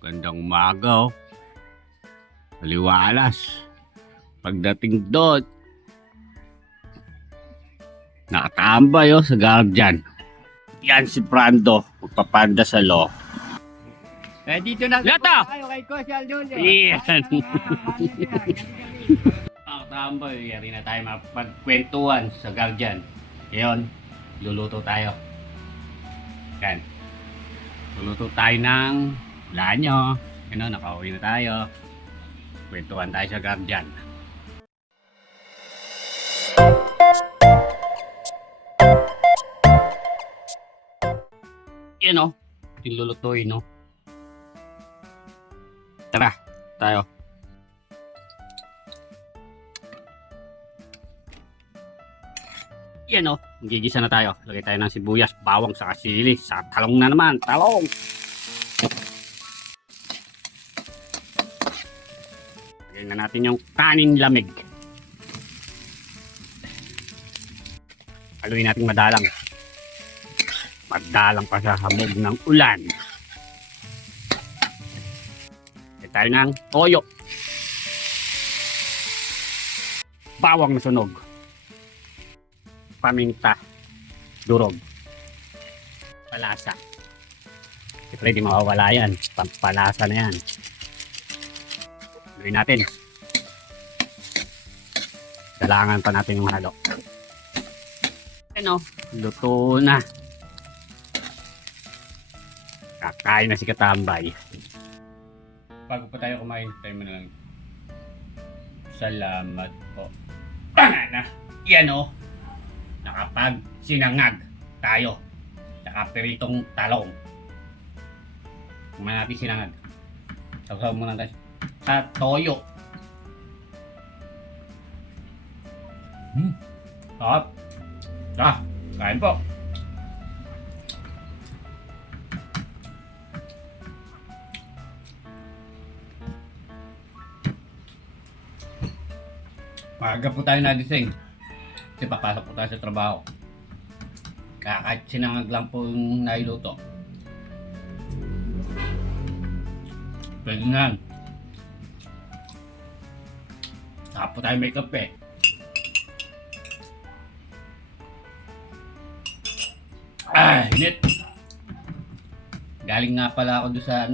Gandang umaga, oh. Maliwalas. Pagdating doon, nakatambay, oh, sa guardian. Yan si Brando, magpapanda sa law. Dito na Lata! tayo kay Cosyal Junior. Yan. Nakatambay, yari na tayo mapagkwentuhan sa guardian. Ngayon, luluto tayo. Yan. Luluto tayo ng lanyo. Ano, nakauwi na tayo. Kwentuhan tayo sa guardian. Yan, o. Yung lulutuin, no. Tara, tayo. Yan, o. Magigisa na tayo. Lagay tayo ng sibuyas, bawang, saka sili. Sa talong na naman. Talong! Lagay na natin yung kanin lamig. Haluin natin madalang. Madalang pa sa hamog ng ulan. Lagay tayo ng toyo. Bawang na sunog. Paminta. Durog. Palasa. Siyempre di mawawala yan. Pampalasa na yan. Haluin natin. Dalangan pa natin yung halo. Ano? Luto na. Kakain na si Katambay. Bago pa tayo kumain, tayo mo na lang. Salamat po. Tanga na! Yan, o. Nakapag sinangag tayo. Nakapiritong talong. Kumain natin sinangag. Sausaw muna tayo sa toyo. Sarap. Kain po. Maaga po tayo nagising. Kasi papasok po tayo sa trabaho. Kahit sinangag lang po yung nailuto. Pwede na. Saka po tayo may kape. Init. Galing nga pala ako doon sa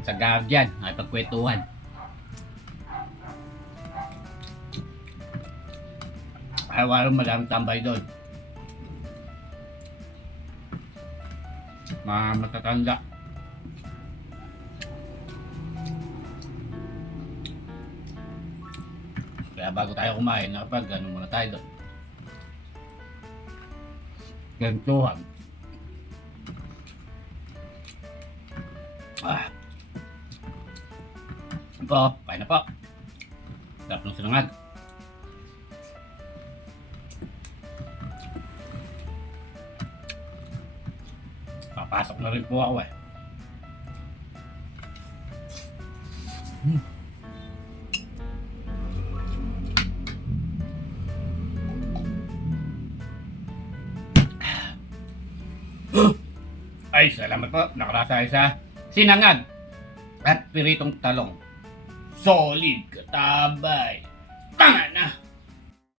sa guardian, nakipagkwentuhan. Ay, walang maraming tambay doon. Mga matatanda. Kaya bago tayo kumain, nakapag muna tayo doon. Gantuhan. Po, kain na po. Sarap ng sinangag. Papasok na rin po ako eh. Ay, salamat po. Nakarasa sa sinangag at piritong talong. Solid, Katabay. Tanga na!